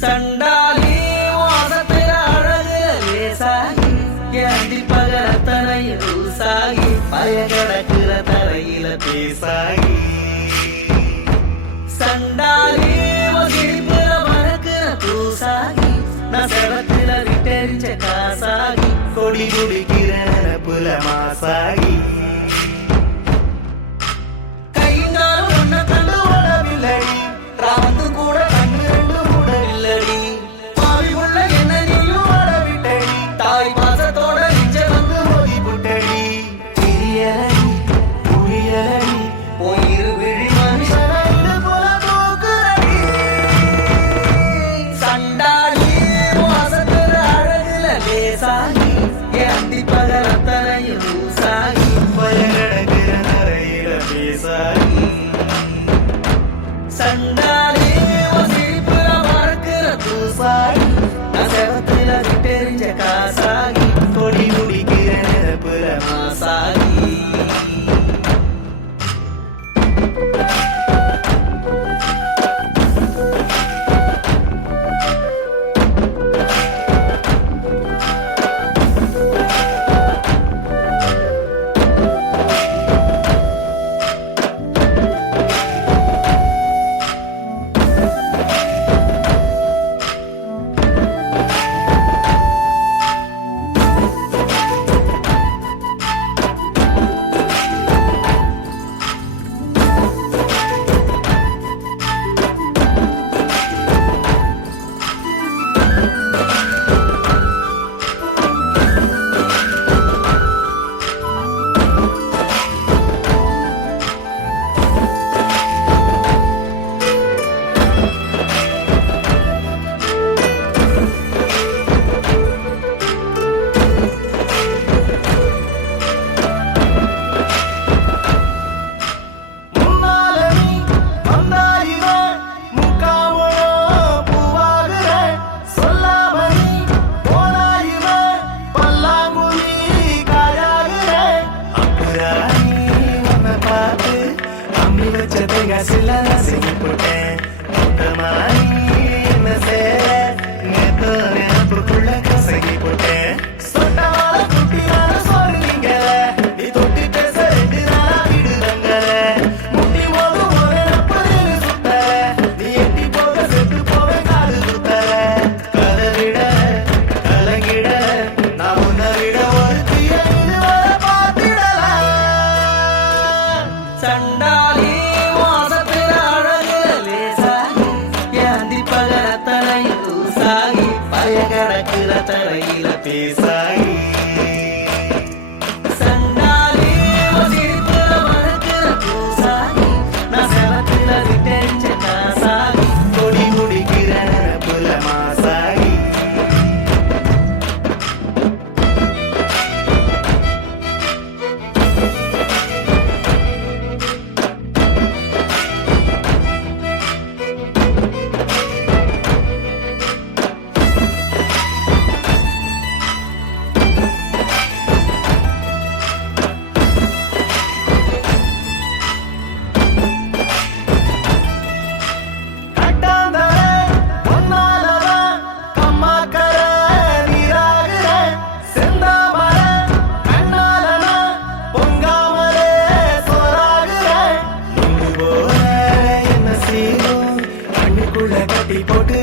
சண்டாலி வாசத்தில அழகுல லேசாகி ஏந்தி பகரத்தனையில் ஊசாகி பயகடக்குற தரையில பேசாகி சண்டாலி சிரிப்புல மறக்கிற தூசாகி நான் செவத்துல விட்டெரிச்ச காசாகி கொடி குடிக்கிற புல மாசாகி கைங்காலம் ஒன்ன கண்டு ஓடவில்லடி ராந்து கூட சண்டாலே சிரிப்புல மறக்கிற தூசாகி நான் செவத்துல விட்டெறிஞ்ச காசாகி கொடி குடிக்கிற புல மாசாகி சண்டாலி வாசத்தில அழகுல லேசாகி ஏந்தி பகரத்தனையில் ஊசாகி பயகடக்குற தரையில பேசாகி சண்டாலி சிரிப்புல மறக்கிற தூசாகி நான் செவத்துல விட்டெறிஞ்ச காசாகி கொடி குடிக்கிற புல மாசாகி கட்டி போட்டு